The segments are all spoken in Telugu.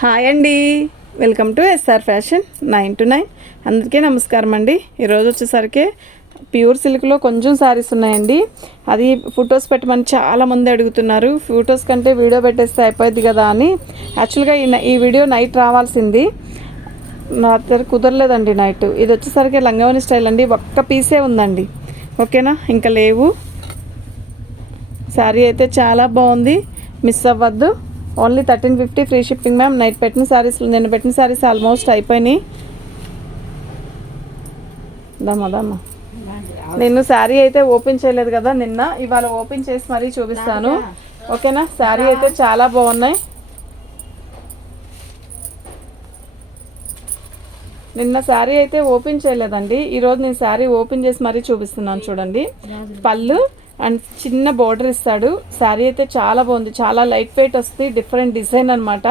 హాయ్ అండి. Welcome to SR fashion nine to nine. అందరికీ నమస్కారం అండి. ఈరోజు వచ్చేసరికి ప్యూర్ సిల్క్లో కొంచెం శారీస్ ఉన్నాయండి. అది ఫొటోస్ పెట్టమని చాలామంది అడుగుతున్నారు. ఫొటోస్ కంటే వీడియో పెట్టేస్తే అయిపోద్ది కదా అని. యాక్చువల్గా ఈ ఈ వీడియో నైట్ రావాల్సింది. నా దగ్గర కుదరలేదండి నైట్. ఇది వచ్చేసరికి లంగావని స్టైల్ అండి. ఒక్క పీసే ఉందండి. ఓకేనా? ఇంకా లేవు. శారీ అయితే చాలా బాగుంది. మిస్ అవ్వద్దు. Only thirteen fifty free shipping ma'am. Night పెట్టిన శారీస్ నేను పెట్టిన శారీస్ ఆల్మోస్ట్ అయిపోయినాయి. దమ్మా దమ్మా నేను శారీ అయితే ఓపెన్ చేయలేదు కదా నిన్న. ఇవాళ ఓపెన్ చేసి మరీ చూపిస్తాను. ఓకేనా? శారీ అయితే చాలా బాగున్నాయి. నిన్న శారీ అయితే ఓపెన్ చేయలేదండి. ఈరోజు నేను శారీ ఓపెన్ చేసి మరీ చూపిస్తున్నాను చూడండి. పళ్ళు అండ్ చిన్న బోర్డర్ ఇస్తాడు. శారీ అయితే చాలా బాగుంది. చాలా లైట్ వెయిట్ వస్తుంది. డిఫరెంట్ డిజైన్ అనమాట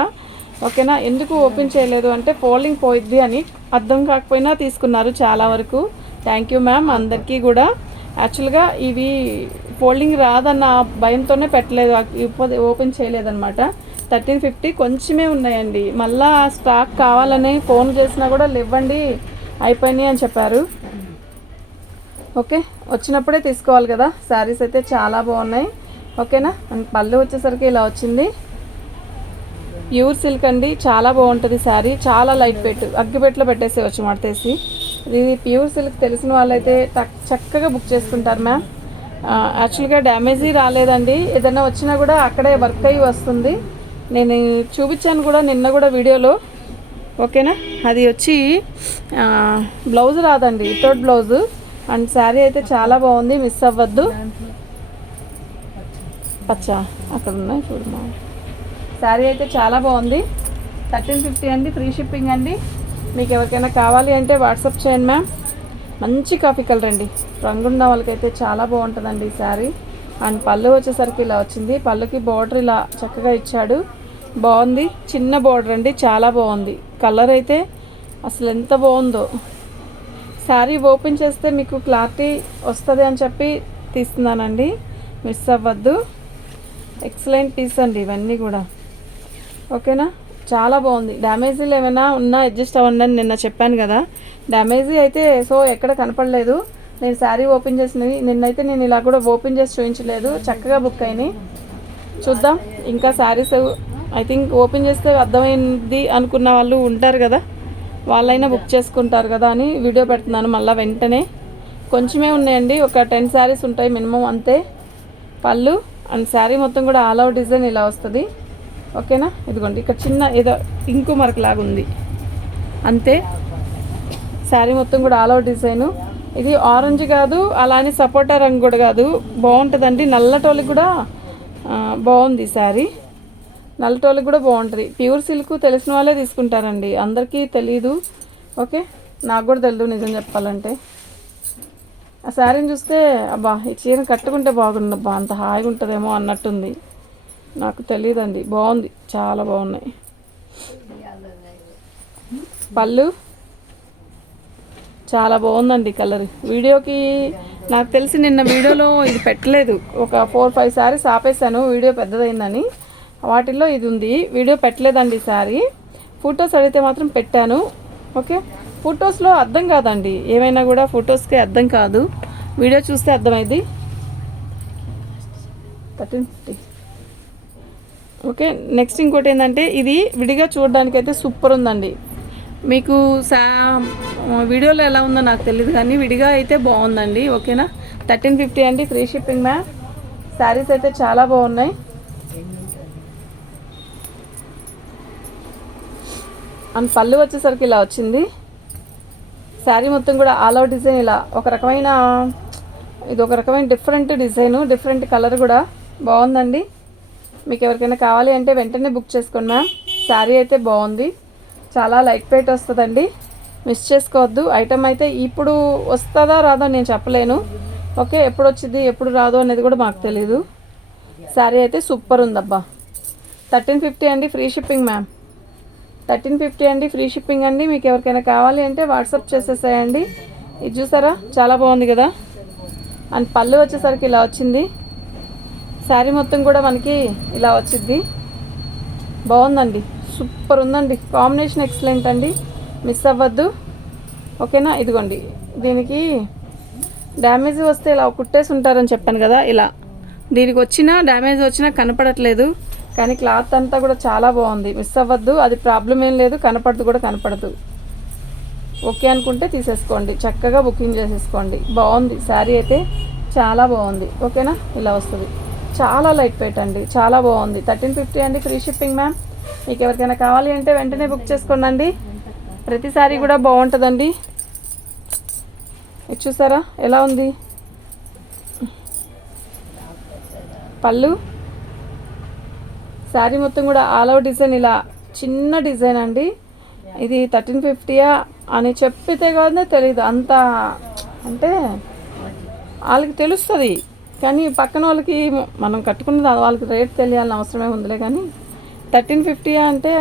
ఓకేనా? ఎందుకు ఓపెన్ చేయలేదు అంటే ఫోల్డింగ్ పోయిద్ది అని అర్థం కాకపోయినా తీసుకున్నారు చాలా వరకు. థ్యాంక్ యూ మ్యామ్ అందరికీ కూడా. యాక్చువల్గా ఇవి ఫోల్డింగ్ రాదన్న భయంతోనే పెట్టలేదు. ఓపెన్ చేయలేదన్నమాట. థర్టీన్ ఫిఫ్టీ కొంచెమే ఉన్నాయండి. మళ్ళా స్టాక్ కావాలని ఫోన్ చేసినా కూడా లేవండి. అయిపోయినాయి అని చెప్పారు. ఓకే? వచ్చినప్పుడే తీసుకోవాలి కదా. శారీస్ అయితే చాలా బాగున్నాయి. ఓకేనా? పళ్ళు వచ్చేసరికి ఇలా వచ్చింది. ప్యూర్ సిల్క్ అండి. చాలా బాగుంటుంది శారీ. చాలా లైట్ వెయిట్. అగ్గిపెట్లో పెట్టేసేవచ్చు మడతేసి ఇది ప్యూర్ సిల్క్ తెలిసిన వాళ్ళైతే చక్కగా బుక్ చేసుకుంటారు మ్యామ్. యాక్చువల్గా డ్యామేజీ రాలేదండి. ఏదైనా వచ్చినా కూడా అక్కడే వర్క్ అయ్యి వస్తుంది. నేను చూపించాను కూడా నిన్న కూడా వీడియోలో. ఓకేనా? అది వచ్చి బ్లౌజ్ రాదండి. Without blouse. అండ్ శారీ అయితే చాలా బాగుంది మిస్ అవ్వద్దు. పచ్చా అక్కడ ఉన్నాయి చూడమా శారీ అయితే చాలా బాగుంది. థర్టీన్ ఫిఫ్టీ అండి ఫ్రీ షిప్పింగ్ అండి. మీకు ఎవరికైనా కావాలి అంటే వాట్సాప్ చేయండి మ్యామ్. మంచి కాఫీ కలర్ అండి. రంగున్న వాళ్ళకైతే చాలా బాగుంటుందండి ఈ శారీ. అండ్ పళ్ళు వచ్చేసరికి ఇలా వచ్చింది. పళ్ళుకి బార్డర్ ఇలా చక్కగా ఇచ్చాడు. బాగుంది. చిన్న బార్డర్ అండి చాలా బాగుంది. కలర్ అయితే అసలు ఎంత బాగుందో. శారీ ఓపెన్ చేస్తే మీకు క్లారిటీ వస్తుంది అని చెప్పి తీస్తున్నానండి. మిస్ అవ్వద్దు. ఎక్సలెంట్ పీస్ అండి ఇవన్నీ కూడా. ఓకేనా? చాలా బాగుంది. డ్యామేజీలు ఏమైనా ఉన్నా అడ్జస్ట్ అవ్వండి అని నిన్న చెప్పాను కదా. డ్యామేజీ అయితే సో ఎక్కడ కనపడలేదు. నేను శారీ ఓపెన్ చేసినవి. నిన్నైతే నేను ఇలా కూడా ఓపెన్ చేసి చూపించలేదు చక్కగా బుక్ అయినాయి. చూద్దాం. ఇంకా శారీస్ ఐ థింక్ ఓపెన్ చేస్తే అర్థమైంది అనుకున్న వాళ్ళు ఉంటారు కదా. వాళ్ళైనా బుక్ చేసుకుంటారు కదా అని వీడియో పెడుతున్నాను. మళ్ళీ వెంటనే కొంచెమే ఉన్నాయండి. ఒక టెన్ శారీస్ ఉంటాయి మినిమం అంతే. పళ్ళు అండ్ శారీ మొత్తం కూడా ఆల్ అవుట్ డిజైన్ ఇలా వస్తుంది. ఓకేనా? ఇదిగోండి. ఇక్కడ చిన్న ఏదో ఇంకు మరక లాగా ఉంది. అంతే. శారీ మొత్తం కూడా ఆల్ అవుట్ డిజైను. ఇది ఆరెంజ్ కాదు అలానే సపోటా రంగు కూడా కాదు. బాగుంటుందండి. నల్లటోళ్ళకి కూడా బాగుంది శారీ. నల్లటోళ్ళకి కూడా బాగుంటుంది. ప్యూర్ సిల్క్ తెలిసిన వాళ్ళే తీసుకుంటారండి. అందరికీ తెలీదు. ఓకే? నాకు కూడా తెలియదు నిజం చెప్పాలంటే. ఆ శారీని చూస్తే అబ్బా ఈ చీర కట్టుకుంటే బాగుండబ్బా అంత హాయిగా ఉంటుందేమో అన్నట్టుంది. నాకు తెలియదండి బాగుంది. చాలా బాగున్నాయి. పళ్ళు? చాలా బాగుందండి కలర్. వీడియోకి నాకు తెలిసి నిన్న వీడియోలో ఇది పెట్టలేదు. ఒక ఫోర్ ఫైవ్ సారీస్ ఆపేసాను వీడియో పెద్దదైందని. వాటిల్లో ఇది ఉంది. వీడియో పెట్టలేదండి ఈసారి. సారీ ఫొటోస్ అడిగితే మాత్రం పెట్టాను. ఓకే? ఫొటోస్లో అర్థం కాదండి. ఏమైనా కూడా ఫొటోస్కి అర్థం కాదు. వీడియో చూస్తే అర్థమైంది. Thirteen fifty. ఓకే? నెక్స్ట్ ఇంకోటి ఏంటంటే ఇది విడిగా చూడడానికి అయితే సూపర్ ఉందండి. మీకు సా వీడియోలో ఎలా ఉందో నాకు తెలియదు కానీ విడిగా అయితే బాగుందండి. ఓకేనా? థర్టీన్ ఫిఫ్టీ అండి ఫ్రీ షిప్పింగ్ మ్యామ్. శారీస్ అయితే చాలా బాగున్నాయి. అండ్ పళ్ళు వచ్చేసరికి ఇలా వచ్చింది. శారీ మొత్తం కూడా ఆల్ అవుట్ డిజైన్ ఇలా ఒక రకమైన ఇది ఒక రకమైన డిఫరెంట్ డిజైను డిఫరెంట్ కలర్ కూడా బాగుందండి. మీకు ఎవరికైనా కావాలి అంటే వెంటనే బుక్ చేసుకోండి మ్యామ్. శారీ అయితే బాగుంది. చాలా లైట్ వెయిట్ వస్తుందండి. మిస్ చేసుకోవద్దు. ఐటమ్ అయితే ఇప్పుడు వస్తుందా రాదో నేను చెప్పలేను. ఓకే ఎప్పుడు వచ్చింది ఎప్పుడు రాదో అనేది కూడా మాకు తెలీదు. శారీ అయితే సూపర్ ఉందబ్బా. థర్టీన్ ఫిఫ్టీ అండి free shipping ma'am. Thirteen fifty అండి ఫ్రీ షిప్పింగ్ అండి. మీకు ఎవరికైనా కావాలి అంటే వాట్సాప్ చేసేసేయండి. ఇది చూసారా? చాలా బాగుంది కదా? అండ్ పళ్ళు వచ్చేసరికి ఇలా వచ్చింది. శారీ మొత్తం కూడా మనకి ఇలా వచ్చింది బాగుందండి. సూపర్ ఉందండి. కాంబినేషన్ ఎక్సలెంట్ అండి. మిస్ అవ్వద్దు. ఓకేనా? ఇదిగోండి. దీనికి డ్యామేజ్ వస్తే ఇలా కుట్టేసి ఉంటారని చెప్పాను కదా ఇలా. దీనికి వచ్చినా డ్యామేజ్ వచ్చినా కనపడట్లేదు. కానీ క్లాత్ అంతా కూడా చాలా బాగుంది. మిస్ అవ్వద్దు. అది ప్రాబ్లం ఏం లేదు. కనపడదు కూడా కనపడదు. ఓకే అనుకుంటే తీసేసుకోండి. చక్కగా బుకింగ్ చేసేసుకోండి. బాగుంది. శారీ అయితే చాలా బాగుంది. ఓకేనా? ఇలా వస్తుంది. చాలా లైట్ వెయిట్ అండి. చాలా బాగుంది. థర్టీన్ ఫిఫ్టీ అండి ఫ్రీ షిప్పింగ్ మ్యామ్. మీకు ఎవరికైనా కావాలి అంటే వెంటనే బుక్ చేసుకోండి ప్రతి శారీ కూడా బాగుంటుందండి. ఇది చూసారా? ఎలా ఉంది? పళ్ళు? శారీ మొత్తం కూడా ఆల్ అవుట్ డిజైన్ ఇలా చిన్న డిజైన్ అండి. ఇది థర్టీన్ ఫిఫ్టీయా అని చెప్పితే కాదు తెలియదు అంత అంటే వాళ్ళకి తెలుస్తుంది. కానీ పక్కన వాళ్ళకి మనం కట్టుకున్నది వాళ్ళకి రేట్ తెలియాలని అవసరమే ఉందిలే కానీ థర్టీన్ ఫిఫ్టీయా అంటే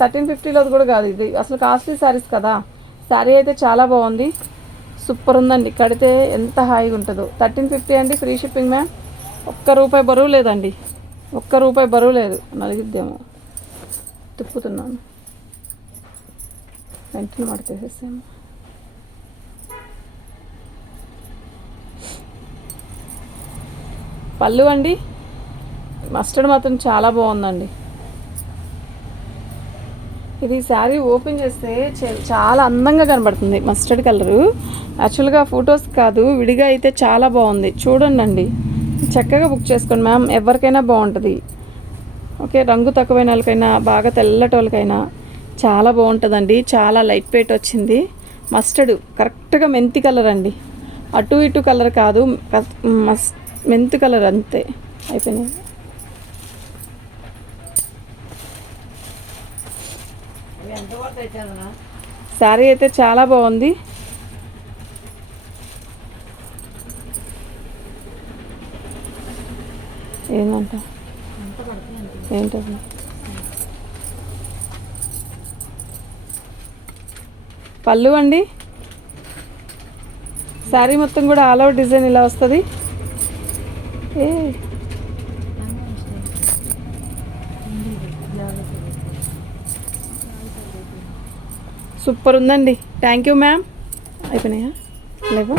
థర్టీన్ ఫిఫ్టీలో కూడా కాదు ఇది. అసలు కాస్ట్లీ శారీస్ కదా. శారీ అయితే చాలా బాగుంది. సూపర్ ఉందండి. కడితే ఎంత హాయిగా ఉంటుందో. థర్టీన్ ఫిఫ్టీ అండి ఫ్రీ షిప్పింగ్ మ్యామ్. ఒక్క రూపాయి బరువు లేదండి. ఒక్క రూపాయి బరువు లేదు. నలిగిద్దేమో. తిప్పుతున్నాను. వెంటనే మడతేసేసాము పళ్ళు అండి. మస్టర్డ్ మాత్రం చాలా బాగుందండి. ఇది శారీ ఓపెన్ చేస్తే చాలా అందంగా కనబడుతుంది మస్టర్డ్ కలరు. యాక్చువల్గా ఫొటోస్ కాదు విడిగా అయితే చాలా బాగుంది. చూడండి అండి చక్కగా బుక్ చేసుకోండి మ్యామ్. ఎవరికైనా బాగుంటుంది. ఓకే రంగు తక్కువైన వాళ్ళకైనా బాగా తెల్లటోళ్ళకైనా చాలా బాగుంటుందండి. చాలా లైట్ వెయిట్ వచ్చింది. మస్టర్డ్ కరెక్ట్గా మెంతి కలర్ అండి. అటు ఇటు కలర్ కాదు మస్ మెంతి కలర్ అంతే. అయిపోయినాయి. శారీ అయితే చాలా బాగుంది. ఏంటంట ఏంటది? పళ్ళు అండి? శారీ మొత్తం కూడా ఆల్ అవుట్ డిజైన్ ఇలా వస్తుంది. ఏ? సూపర్ ఉందండి. Thank you ma'am. అయిపోయినాయా? లేవా?